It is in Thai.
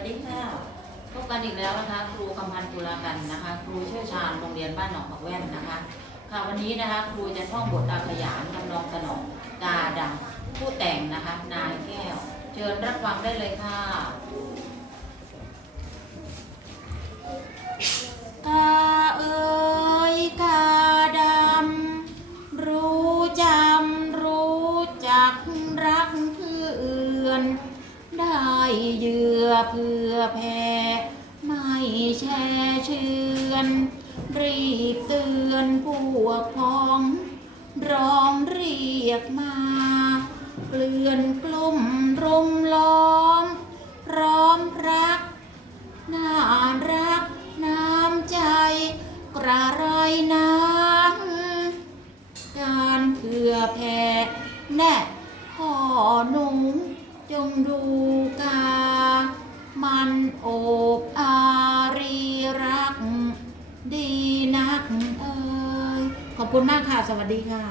วัสดีค่ะ พบกันอีกแล้วนะคะ ครูคำพันธ์ตุลากันนะคะ ครูเชี่ยวชาญโรงเรียนบ้านหนองผักแว่นนะคะ ค่ะวันนี้นะคะ ครูจะท่องบทอาขยานทำนองตนองกาดังผู้แต่งนะคะ นายแก้ว เชิญรับฟังได้เลยค่ะกาเอ๋ยกาดำรู้จำรู้จักรักเพื่อน ได้เยื่อเพื่อแผ่ไม่แช่เชือน รีบเตือนพวกพ้อง ร้องเรียกมา เกลื่อนกลุ่มรุมล้อม พร้อมรัก น่ารักน้ำใจ กระไรน้ำการเพื่อแผ่แน่พ่อหนุ่ม จงดูกา มันโอบอารีรัก ดีนักเอ่ยขอบคุณมากค่ะ สวัสดีค่ะ